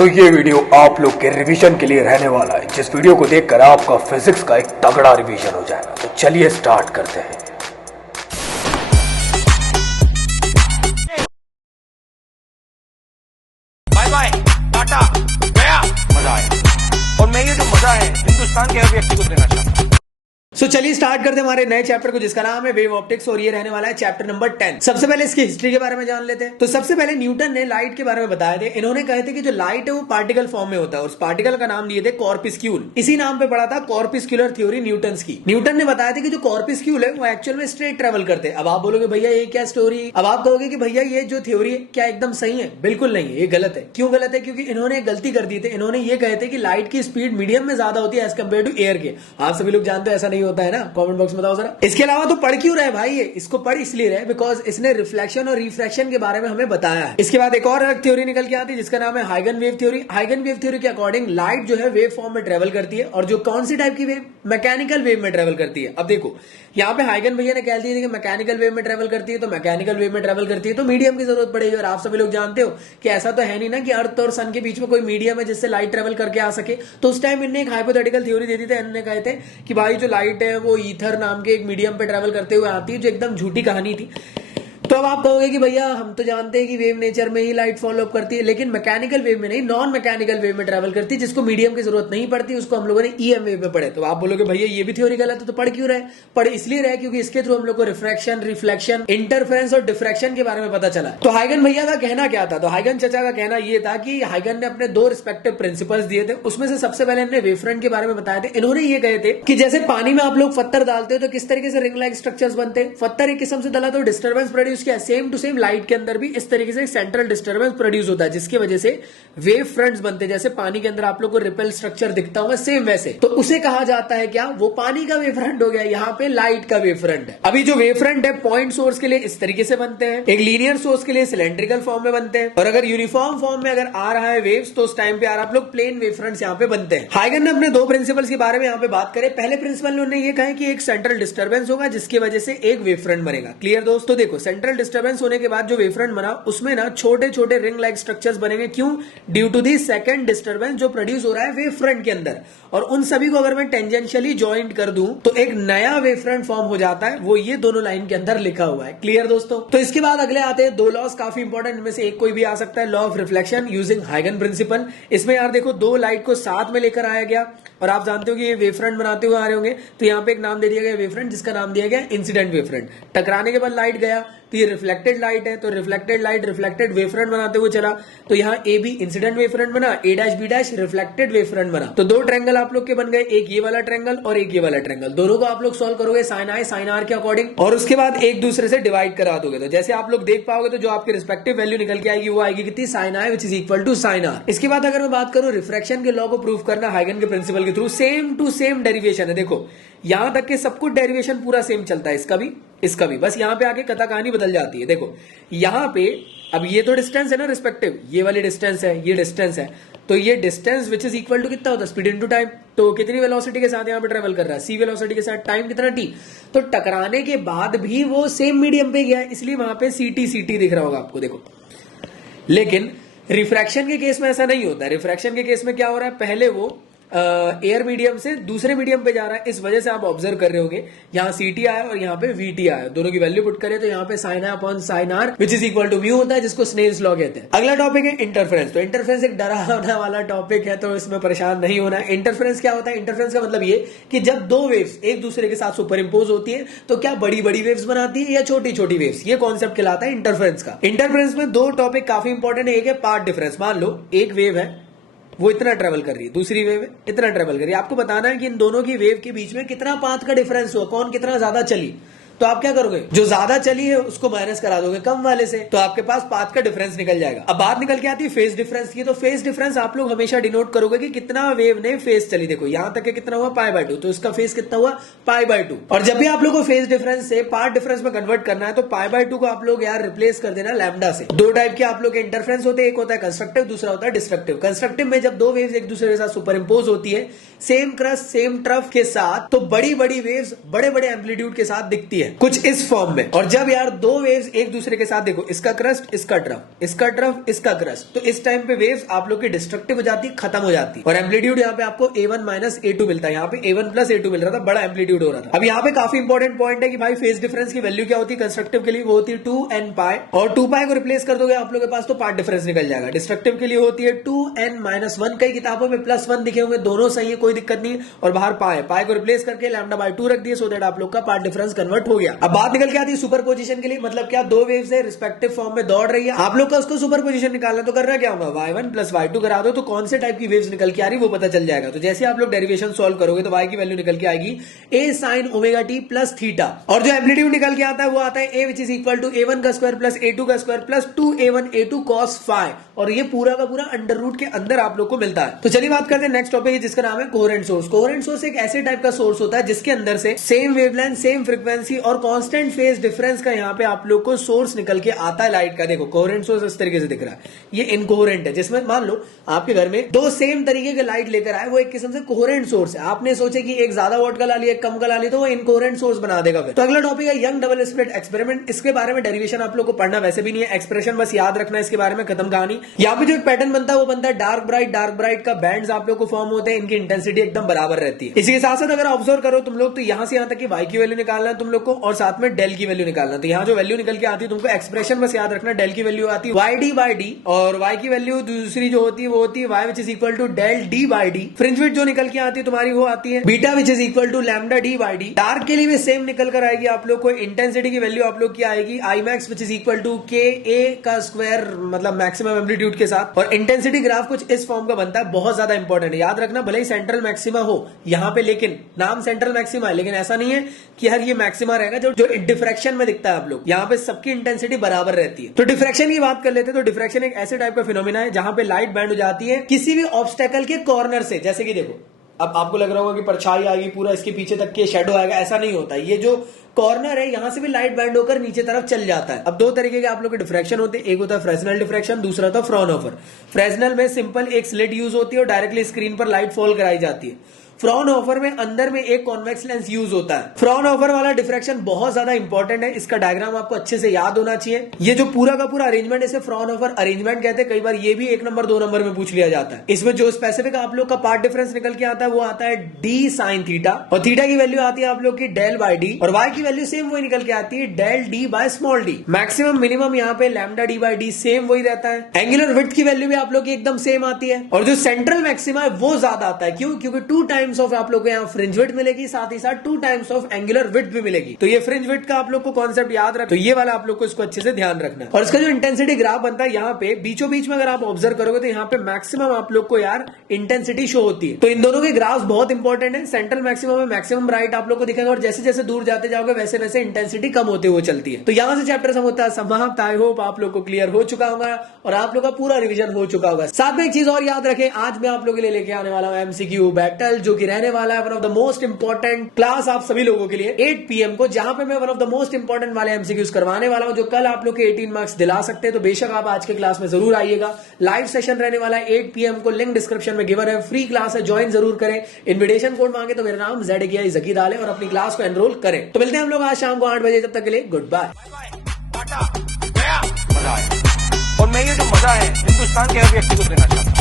ये वीडियो आप लोग के रिवीजन के लिए रहने वाला है, जिस वीडियो को देखकर आपका फिजिक्स का एक तगड़ा रिवीजन हो जाएगा। तो चलिए स्टार्ट करते हैं। बाय बाय टाटा गया, मजा आया। और मैं ये जो मजा है हिंदुस्तान के हर व्यक्ति को देना चाहता हूँ। चलिए स्टार्ट करते हैं हमारे नए चैप्टर को, जिसका नाम है वेव ऑप्टिक्स, और ये रहने वाला है चैप्टर नंबर 10। सबसे पहले इसकी हिस्ट्री के बारे में जान लेते हैं। तो सबसे पहले न्यूटन ने लाइट के बारे में बताए थे। इन्होंने कहे थे कि जो लाइट है वो पार्टिकल फॉर्म में होता है, और उस पार्टिकल का नाम दिए थे कॉर्पिस्क्यूल। इसी नाम पे पड़ा था कॉर्पिस्क्यूलर थ्योरी न्यूटन की। न्यूटन ने बताया था कि जो कॉर्पिस्क्यूल है वो एक्चुअल में स्ट्रेट ट्रेवल करते हैं। अब आप बोलोगे भैया ये क्या स्टोरी, अब आप कहोगे कि भैया ये जो थ्योरी है क्या एकदम सही है? बिल्कुल नहीं है, ये गलत है। क्यों गलत है? क्योंकि इन्होंने गलती कर दी थी। इन्होंने ये कहे थे कि लाइट की स्पीड मीडियम में ज्यादा होती है एज कम्पेयर टू एयर के। आप सभी लोग जानते हो ऐसा नहीं होता है ना, कॉमेंट बॉक्स में बताओ जरा। इसके अलावा तो पढ़ क्यों रहे भाई? ये इसको पढ़ इसलिए रहे बिकॉज इसने रिफ्लेक्शन और रिफ्रैक्शन के बारे में हमें बताया है। इसके बाद एक और थ्योरी निकल के आती है जिसका नाम है हाइगन वेव थ्योरी। हाइगन वेव थ्योरी के अकॉर्डिंग लाइट जो है वेव फॉर्म में ट्रेवल करती है, और जो कौन सी टाइप की वेव? मैकेनिकल वेव में ट्रेवल करती है। अब देखो यहाँ पे हाइगन भैया ने कह दिया कि मैकेनिकल वेव में ट्रेवल करती है, तो मैकेनिकल वेव में ट्रेवल करती है तो मीडियम की जरूरत पड़ेगी। और आप सभी लोग जानते हो कि ऐसा तो है नहीं ना कि अर्थ और सन के बीच में कोई मीडियम है जिससे लाइट ट्रेवल करके आ सके। तो उस टाइम इन्होंने एक हाइपोथेटिकल थ्योरी दे दी थी। इन्होंने कहे थे कि भाई जो लाइट है वो ईथर नाम के एक मीडियम पे ट्रेवल करते हुए आती है, जो एकदम झूठी कहानी थी। तो अब आप कहोगे कि भैया हम तो जानते हैं कि वेव नेचर में ही लाइट फॉलो अप करती है, लेकिन मैकेनिकल वेव में नहीं, नॉन मैकेनिकल वेव में ट्रेवल करती है, जिसको मीडियम की जरूरत नहीं पड़ती। उसको हम लोगों ने ईएम वेव में पढ़े। तो आप बोलोगे भैया ये भी थ्योरी गलत है, तो पढ़ क्यों रहे? पढ़ इसलिए रहे क्योंकि इसके थ्रू हम लोग को रिफ्रैक्शन, रिफ्लेक्शन, इंटरफेरेंस और डिफ्रैक्शन के बारे में पता चला। तो हाइगन भैया का कहना क्या था? तो हाइगन चचा का कहना यह था कि हाइगन ने अपने दो रिस्पेक्टिव प्रिंसिपल्स दिए थे। उसमें से सबसे पहले इन्होंने वेव फ्रंट के बारे में बताया थे। इन्होंने ये कहे थे कि जैसे पानी में आप लोग पत्थर डालते हो तो किस तरीके से रिंग लाइक स्ट्रक्चर्स बनते हैं। पत्थर एक किस्म से डाला तो डिस्टर्बेंस प्रोड्यूस किया। सेम टू सेम लाइट के अंदर भी इस तरीके से सेंट्रल डिस्टर्बेंस प्रोड्यूस होता है, जिसकी वजह से वेव फ्रंट्स बनते हैं। जैसे पानी के अंदर आप लोग को रिपेल स्ट्रक्चर दिखता होगा, सेम वैसे। तो उसे कहा जाता है क्या? वो पानी का वेव फ्रंट हो गया। यहाँ पे लाइट का वेव फ्रंट है। अभी जो वेव फ्रंट है पॉइंट सोर्स के लिए इस तरीके से बनते हैं, एक लीनियर सोर्स के लिए सिलेंड्रिकल फॉर्म में बनते हैं, और अगर यूनिफॉर्म फॉर्म में अगर आ रहा है वेव्स तो उस टाइम पे आप लोग प्लेन वेव फ्रंट्स यहाँ पे बनते हैं। हाइगन ने अपने दो प्रिंसिपल्स के बारे में यहाँ पे बात करें। पहले प्रिंसिपल ने उन्होंने ये कहा कि एक सेंट्रल डिस्टर्बेंस होगा जिसकी वजह से एक वेव फ्रंट बनेगा। क्लियर दोस्तों? देखो सेंट्रल डिस्टर्बेंस होने के बाद जो वेव फ्रंट बना उसमें ना छोटे छोटे रिंग लाइक स्ट्रक्चर्स बनेंगे। क्यों? Due to the second disturbance जो प्रोड्यूस हो रहा है वेव फ्रंट के अंदर। और उन सभी को अगर मैं टेंजेंशियली ज्वाइंट कर दूं तो एक नया वेव फ्रंट फॉर्म हो जाता है। वो ये दोनों लाइन के अंदर लिखा हुआ है। क्लियर दोस्तों? तो इसके बाद अगले आते हैं दो लॉस, काफी इंपॉर्टेंट। इनमें से एक कोई भी आ सकता है, law of reflection using Huygen principle. इसमें यार देखो दो लाइट को साथ में लेकर आया गया, और आप जानते हो कि ये वेव फ्रंट बनाते हुए आ रहे होंगे। तो यहाँ पे एक नाम दे दिया गया वेव फ्रंट, जिसका नाम दिया गया इंसिडेंट वेव फ्रंट। टकराने के बाद लाइट गया तो ये रिफ्लेक्टेड लाइट है, तो reflected light reflected wave front बनाते हुए चला। तो यहाँ A B incident wave front बना, A dash B dash reflected wave front बना। तो दो ट्रायंगल आप लोग के बन गए, एक ये वाला ट्रायंगल और एक ये वाला ट्रायंगल। दोनों को आप लोग सॉल्व करोगे साइन आई साइन आर के अकॉर्डिंग, और उसके बाद एक दूसरे से डिवाइड करा दोगे। तो जैसे आप लोग देख पाओगे तो जो आपकी रिस्पेक्टिव वैल्यू निकल के आएगी वो आएगी कितनी? Sine i which is equal to sine r. इसके बाद अगर मैं बात करूं रिफ्रैक्शन के लॉ को प्रूव करना हाइगन के प्रिंसिपल के थ्रू, सेम टू सेम डेरिवेशन है। देखो यहां तक के सब कुछ डेरिवेशन पूरा सेम चलता है, इसका भी बस यहां पे आके कथा कहानी बदल जाती है। देखो यहां पे अब ये तो डिस्टेंस है ना रिस्पेक्टिव, ये वाली डिस्टेंस है, ये डिस्टेंस है। तो ये distance which is equal to कितना होता है? Speed into time. तो कितनी वेलोसिटी के साथ यहाँ पे ट्रेवल कर रहा है? सी वेलोसिटी के साथ। टाइम कितना? टी। तो टकराने के बाद भी वो सेम मीडियम पे गया, इसलिए वहां पे सी टी दिख रहा होगा आपको। देखो लेकिन रिफ्रैक्शन के केस में ऐसा नहीं होता है। रिफ्रैक्शन के केस में क्या हो रहा है? पहले वो एयर मीडियम से दूसरे मीडियम पे जा रहा है। इस वजह से आप ऑब्जर्व कर रहे होंगे यहाँ सी आया और यहाँ पे वी आया। दोनों की वैल्यू पुट करें तो यहाँ पे sine i upon sine r which is equal to mu होता है, जिसको स्नेल्स लॉ कहते हैं। अगला टॉपिक है इंटरफेरेंस। तो इंटरफेरेंस एक डरावना वाला टॉपिक है, तो इसमें परेशान नहीं होना है। इंटरफेरेंस क्या होता है? इंटरफेरेंस का मतलब ये कि जब दो वेव्स एक दूसरे के साथ सुपर इम्पोज होती है तो क्या बड़ी बड़ी वेव्स बनाती है या छोटी छोटी वेव्स? ये कॉन्सेप्ट कहलाता है इंटरफेरेंस का। इंटरफेरेंस में दो टॉपिक काफी इंपॉर्टेंट है। एक है पाथ डिफरेंस। मान लो एक वेव है वो इतना ट्रेवल कर रही है, दूसरी वेव इतना ट्रेवल कर रही है। आपको बताना है कि इन दोनों की वेव के बीच में कितना पाथ का डिफरेंस हुआ, कौन कितना ज्यादा चली। तो आप क्या करोगे? जो ज्यादा चली है उसको माइनस करा दोगे कम वाले से, तो आपके पास पाथ का डिफरेंस निकल जाएगा। अब बात निकल के आती है फेज डिफरेंस की। तो फेज डिफरेंस आप लोग हमेशा डिनोट करोगे कि कितना वेव ने फेज चली। देखो यहां तक के कितना हुआ? π/2। तो इसका फेज कितना हुआ? π/2। और जब भी आप लोग को फेज डिफरेंस से पाथ डिफरेंस में कन्वर्ट करना है तो π/2 को आप लोग यार रिप्लेस कर देना लैम्डा से। दो टाइप के आप लोग के इंटरफेरेंस होते हैं, एक होता है कंस्ट्रक्टिव, दूसरा होता है डिस्ट्रक्टिव। कंस्ट्रक्टिव में जब दो वेव्स एक दूसरे के साथ सुपर इम्पोज होती है सेम क्रस्ट सेम ट्रफ के साथ, तो बड़ी बड़ी वेव्स बड़े बड़े एम्पलीट्यूड के साथ दिखती है। कुछ इस फॉर्म में। और जब यार दो वेव्स एक दूसरे के साथ, देखो इसका क्रस्ट, इसका ट्रफ, इसका ट्रफ, इसका क्रस्ट, तो इस टाइम पे वेव्स आप लोग की डिस्ट्रक्टिव हो जाती, खत्म हो जाती, और एम्पलीट्यूड यहाँ पे आपको A1 माइनस A2 मिलता है। यहाँ पे A1 प्लस A2 मिल रहा था, बड़ा एम्पलीट्यूड हो रहा था। अब यहाँ पे काफी इंपॉर्टेंट पॉइंट है कि भाई फेज डिफरेंस की वैल्यू क्या होती है कंस्ट्रक्टिव के लिए, वो होती है 2n पाई, और 2 पाई को रिप्लेस कर दोगे आप लोग के पास तो पार्ट डिफरेंस निकल जाएगा। डिस्ट्रक्टिव के लिए होती है 2n माइनस 1, कई किताबों में +1 दिखे होंगे, दोनों सही है, कोई दिक्कत नहीं, और बाहर पाई को रिप्लेस करके λ/2 रख दिए, सो दैट आप लोग का पार्ट डिफरेंस कन्वर्ट हो गया। अब बात निकल के आती है सुपरपोजिशन के लिए, मतलब क्या दो वेव्स है रिस्पेक्टिव फॉर्म में दौड़ रही है, आप लोग का उसको सुपरपोजिशन निकालना, तो करना क्या होगा, y1 प्लस y2 करा दो, तो कौन से टाइप की वेव्स निकल के आ रही वो पता चल जाएगा। तो जैसे आप लोग डेरिवेशन सॉल्व करोगे तो y की वैल्यू निकल के आएगी a sin omega t plus theta, और जो एम्पलीट्यूड निकल के आता है वो आता है a which is equal to a1 का स्क्वायर प्लस a2 का square plus 2a1 a2 cos phi, और ये पूरा का पूरा अंडर रूट के अंदर आप लोग को मिलता है। तो चलिए बात करते हैं नेक्स्ट टॉपिक जिसका नाम है कोहेरेंट सोर्स। कोहेरेंट सोर्स एक ऐसे टाइप का सोर्स होता है जिसके अंदर से सेम वेवलेंथ, सेम फ्रीक्वेंसी और कांस्टेंट फेज डिफरेंस का यहाँ पे आप लोग को सोर्स निकल के आता है लाइट का। देखो कोहेरेंट सोर्स इस तरीके से दिख रहा है, ये इनकोहेरेंट है, जिसमें मान लो आपके घर में दो सेम तरीके के लाइट लेकर आए, वो एक किस्म से कोहेरेंट सोर्स है। आपने सोचे कि एक ज्यादा वोट का ला लिया, एक कम का ला लिया, तो वो इनकोहेरेंट सोर्स बना देगा फिर। तो अगला टॉपिक है यंग डबल स्लिट एक्सपेरिमेंट। इसके बारे में डेरिवेशन आप लोग को पढ़ना वैसे भी नहीं है, एक्सप्रेशन बस याद रखना है, इसके बारे में खत्म कहानी। यहाँ पे जो एक पैटर्न बनता है वो बनता है डार्क ब्राइट का बैंड्स आप लोग को फॉर्म होते हैं, इनकी इंटेंसिटी एकदम बराबर रहती है। इसी के साथ साथ अगर ऑब्जर्व करो तुम लोग, तो यहां से यहां तक की वाई की वैल्यू निकालना है तुम लोग को, और साथ में डेल की वैल्यू निकालना। तो यहाँ जो वैल्यू निकल के आती है तुमको एक्सप्रेशन बस याद रखना, डेल की वैल्यू आती है YD/D, और वाई की वैल्यू दूसरी जो होती है वो होती है y which is equal to del D/D। Fringe width जो निकल के आती है तुम्हारी वो आती है beta which is equal to lambda D/D। Dark के लिए भी सेम निकल कर आएगी आप लोग को, इंटेंसिटी की वैल्यू आप लोग की आएगी Imax which is equal to KA का स्क्वायर, मतलब मैक्सिमम एम्पलीट्यूड के साथ। और इंटेंसिटी ग्राफ कुछ इस फॉर्म का बनता है, बहुत ज्यादा इंपॉर्टेंट है, याद रखना। भले ही सेंट्रल मैक्सिमा हो यहाँ पे, लेकिन नाम सेंट्रल मैक्सिमा है, लेकिन ऐसा नहीं है कि हर ये मैक्सिमा रहेगा जो डिफ्रैक्शन में दिखता है। आप लोग यहाँ पे सबकी इंटेंसिटी बराबर रहती है। तो डिफ्रैक्शन की बात कर लेते हैं। तो डिफ्रैक्शन एक ऐसे टाइप का फिनोमिना है जहां पे लाइट बैंड हो जाती है किसी भी ऑब्स्टेकल के कॉर्नर से। जैसे कि देखो अब आपको लग रहा होगा कि परछाई आएगी पूरा इसके पीछे तक के शेडो आएगा, ऐसा नहीं होता। ये जो कॉर्नर है यहां से भी लाइट बैंड होकर नीचे तरफ चल जाता है। अब दो तरीके के आप लोग के डिफ्रैक्शन होते हैं, एक होता है फ्रेसनल डिफ्रैक्शन, दूसरा होता है फ्रॉनहोफर। फ्रेसनल में सिंपल एक स्लिट यूज होती है और डायरेक्टली स्क्रीन पर लाइट फॉल कराई जाती है। फ्रॉनहोफर में अंदर में एक कॉन्वेक्स लेंस यूज होता है। फ्रॉनहोफर वाला डिफ्रैक्शन बहुत ज्यादा इंपॉर्टेंट है, इसका डायग्राम आपको अच्छे से याद होना चाहिए। ये जो पूरा का पूरा अरेंजमेंट, इसे फ्रॉनहोफर अरेंजमेंट कहते हैं। कई बार ये भी 1 नंबर 2 नंबर में पूछ लिया जाता है। इसमें जो स्पेसिफिक आप लोग का पार्ट डिफरेंस निकल के आता है वो आता है D sin थीटा, और थीटा की वैल्यू आती है आप लोग की डेल/D, और y की वैल्यू सेम वही निकल के आती है डेल D/d। मैक्सिमम मिनिमम यहाँ पे λD/D सेम वही रहता है। एंगुलर विड्थ की वैल्यू भी आप लोग की एकदम सेम आती है, और जो सेंट्रल मैक्सिमा है वो ज्यादा आता है। क्यों? क्योंकि 2 टाइम्स ऑफ आप लोग को यहाँ फ्रिंज विड्थ मिलेगी, साथ ही साथ 2 टाइम्स ऑफ एंगुलर विड्थ भी मिलेगी। तो ये फ्रिंज विड्थ का आप लोग को कॉन्सेप्ट याद रख, तो ये वाला आप लोग को इसको अच्छे से ध्यान रखना है। और इसका जो इंटेंसिटी ग्राफ बनता है यहाँ पे बीचों बीच में अगर आप ऑब्जर्व करोगे तो यहाँ पे मैक्सिमम आप लोग को यार इंटेंसिटी शो होती है। तो इन दोनों के ग्राफ बहुत इंपॉर्टेंट है। सेंट्रल मैक्सिमम में मैक्सिमम ब्राइट आप लोग को दिखेगा, और जैसे जैसे दूर जाते जाओगे वैसे वैसे इंटेंसिटी कम होते हुए चलती है। तो यहाँ से चैप्टर समाप्त। आई होप आप लोग को क्लियर हो चुका होगा और आप लोग का पूरा रिविजन हो चुका होगा। साथ में एक चीज और याद रखें, आज मैं आप लोगों के लिए लेके आने वाला हूँ MCQ बैटल, जो कि रहने वाला है one of the most important class आप सभी लोगों के लिए 8 PM को, जहां पे मैं one of the most important वाले MCQs करवाने वाला हूं, जो कल आप लोग के 18 मार्क्स दिला सकते हैं। तो बेशक आप आज के क्लास में जरूर आइएगा। लाइव सेशन रहने वाला है 8 PM को, लिंक डिस्क्रिप्शन में गिवन है, फ्री क्लास है, ज्वाइन जरूर करें। इन्विटेशन कोड मांगे तो मेरा नाम ZKI जकी डालें और अपनी क्लास को एनरोल करें। तो मिलते हैं हम लोग आज शाम को 8 बजे, तब तक के लिए गुड बाय। टाटा गया, मजा आया। और मैं ये जो मजा है हिंदुस्तान के हर व्यक्ति को देना चाहता हूँ।